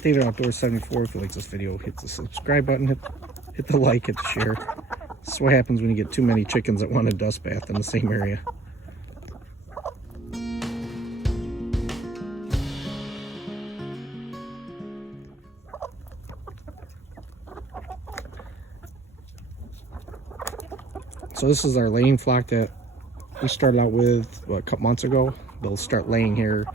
David Outdoors 74. If you like this video, hit the subscribe button, hit the like, hit the share. This is what happens when you get too many chickens that want a dust bath in the same area. So this is our laying flock that we started out with a couple months ago. They'll start laying here.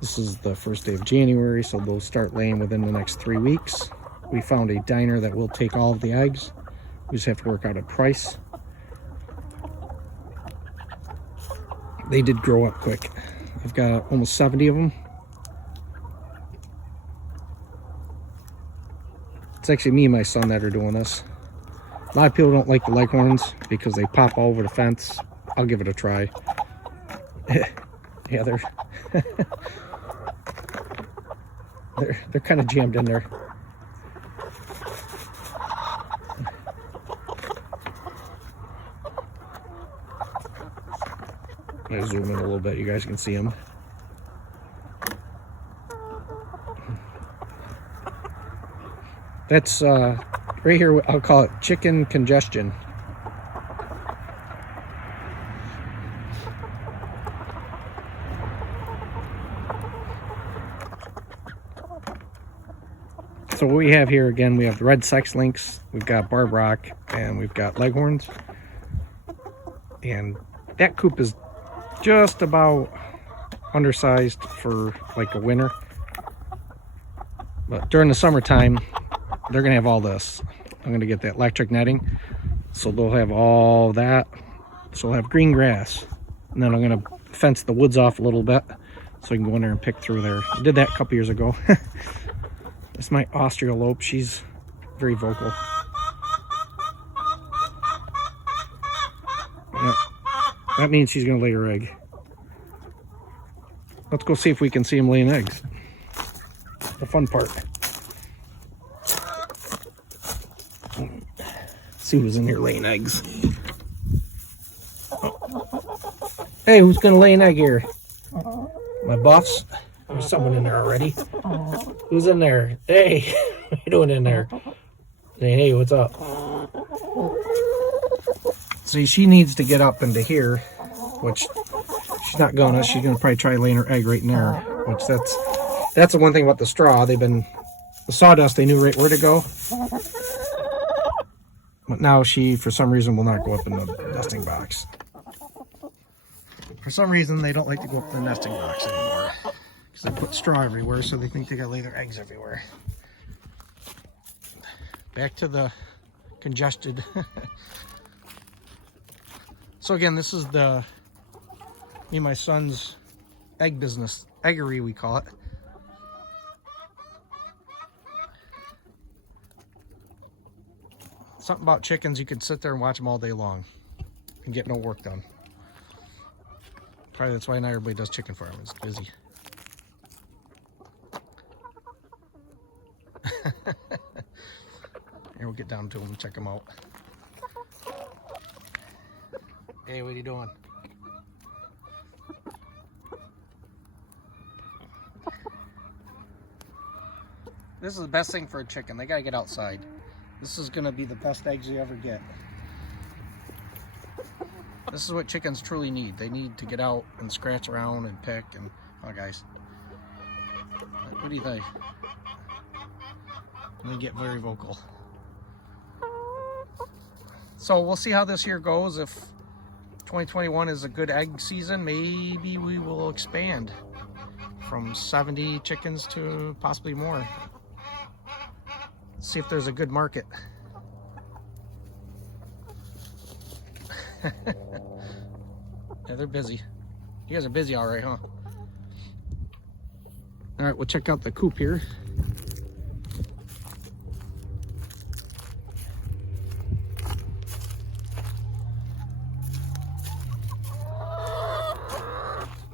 This is the first day of January, so they'll start laying within the next 3 weeks. We found a diner that will take all of the eggs. We just have to work out a price. They did grow up quick. I've got almost 70 of them. It's actually me and my son that are doing this. A lot of people don't like the Leghorns because they pop all over the fence. I'll give it a try. Yeah, they're kind of jammed in there. I'm gonna zoom in a little bit. You guys can see them. That's right here. I'll call it chicken congestion. So what we have here, again, we have the red sex links, we've got barb rock, and we've got Leghorns. And that coop is just about undersized for like a winter. But during the summertime, they're gonna have all this. I'm gonna get that electric netting, so they'll have all that. So they'll have green grass, and then I'm gonna fence the woods off a little bit so I can go in there and pick through there. I did that a couple years ago. This is my Australope. She's very vocal. Yeah, that means she's gonna lay her egg. Let's go see if we can see them laying eggs. The fun part. See who's in here laying eggs. Hey, who's gonna lay an egg here? My boss? There's someone in there already. Who's in there? Hey, what are you doing in there? Hey, what's up? See, she needs to get up into here, which she's not gonna. She's gonna probably try laying her egg right in there, which that's the one thing about the straw. The sawdust, they knew right where to go. But now she, for some reason, will not go up in the nesting box. For some reason, they don't like to go up in the nesting box anymore. Because they put straw everywhere, so they think they gotta lay their eggs everywhere. Back to the congested. So again, this is me and my son's egg business. Eggery, we call it. Something about chickens, you can sit there and watch them all day long and get no work done. Probably that's why not everybody does chicken farming. It's busy. Here, we'll get down to them and check them out. Hey, what are you doing? This is the best thing for a chicken. They gotta get outside. This is gonna be the best eggs you ever get. This is what chickens truly need. They need to get out and scratch around and pick and, oh guys. What do you think? They get very vocal. So we'll see how this year goes. If 2021 is a good egg season, maybe we will expand from 70 chickens to possibly more. See if there's a good market. Yeah, they're busy. You guys are busy all right, huh? All right, we'll check out the coop here.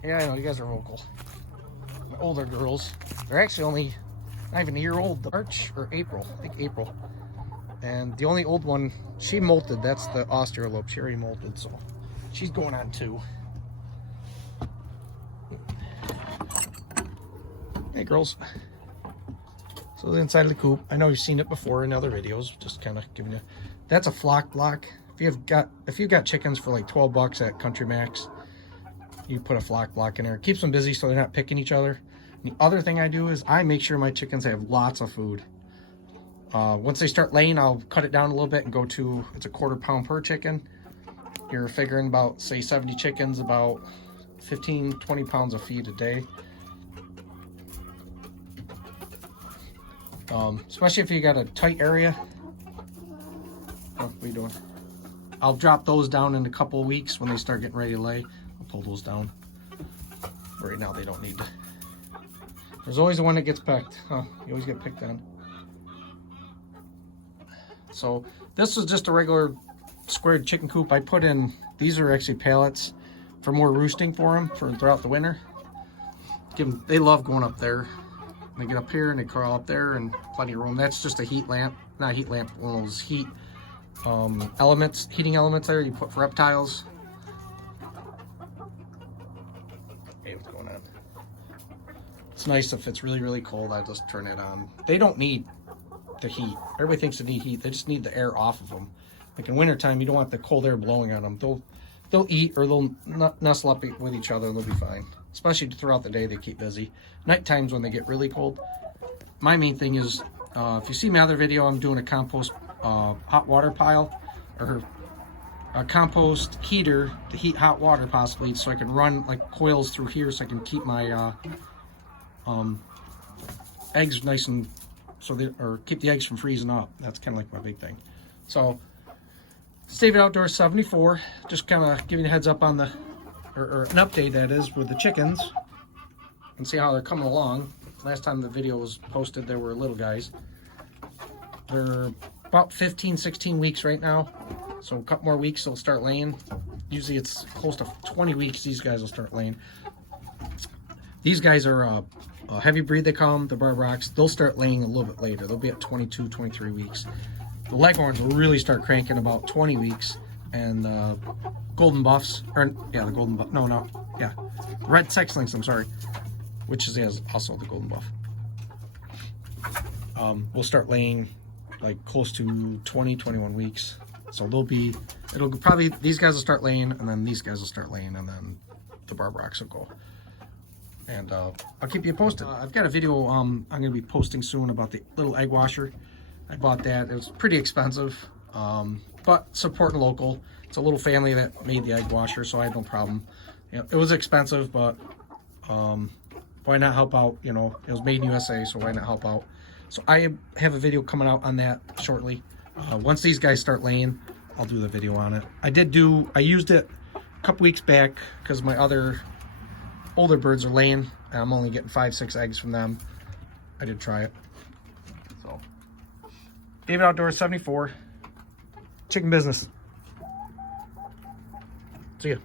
Yeah, I know, you guys are vocal. The older girls. They're actually only not even a year old. March or April. I think April. And the only old one, she molted. That's the Australope. She already molted, so she's going on too. Hey, girls. So the inside of the coop, I know you've seen it before in other videos, just kind of giving you, that's a flock block. If you've got chickens for like 12 bucks at Country Max, you put a flock block in there. It keeps them busy so they're not picking each other. And the other thing I do is I make sure my chickens have lots of food. Once they start laying, I'll cut it down a little bit and go to, it's a 1/4 pound per chicken. You're figuring about, say, 70 chickens, about 15, 20 pounds of feed a day. Especially if you got a tight area. Oh, what are you doing? I'll drop those down in a couple of weeks when they start getting ready to lay. I'll pull those down. Right now they don't need to. There's always the one that gets picked. Oh, you always get picked on. So this is just a regular squared chicken coop. I put in, these are actually pallets for more roosting for them for throughout the winter. They love going up there. They get up here and they crawl up there, and plenty of room. That's just a heat lamp, not a heat lamp, one of those heating elements there you put for reptiles. Hey, what's going on? It's nice if it's really, really cold, I just turn it on. They don't need the heat. Everybody thinks they need heat. They just need the air off of them. Like in wintertime, you don't want the cold air blowing on them. They'll eat, or they'll nestle up with each other and they'll be fine. Especially throughout the day, they keep busy. Night times when they get really cold. My main thing is, if you see my other video, I'm doing a compost hot water pile, or a compost heater to heat hot water possibly, so I can run like coils through here so I can keep my eggs nice and, or keep the eggs from freezing up. That's kind of like my big thing. So it's David Outdoors 74, just kind of giving you a heads up on the, or an update that is, with the chickens, and see how they're coming along. Last time the video was posted, there were little guys. They're about 15, 16 weeks right now. So a couple more weeks they'll start laying. Usually it's close to 20 weeks these guys will start laying. These guys are a heavy breed, they call them, the Barbrocs. They'll start laying a little bit later. They'll be at 22, 23 weeks. The Leghorns will really start cranking about 20 weeks. And Golden Buffs, or yeah, the Golden Buff, the Red Sex Links, I'm sorry, which is also the Golden Buff. We'll start laying like close to 20, 21 weeks. So it'll probably, these guys will start laying, and then these guys will start laying, and then the Barbrocs will go. And I'll keep you posted. I've got a video I'm going to be posting soon about the little egg washer. I bought that. It was pretty expensive, but supporting local. It's a little family that made the egg washer, so I had no problem. You know, it was expensive, but why not help out? You know, it was made in USA, so why not help out? So I have a video coming out on that shortly. Once these guys start laying, I'll do the video on it. I used it a couple weeks back because my other older birds are laying, and I'm only getting 5-6 eggs from them. I did try it. So, David Outdoors 74, chicken business. See ya.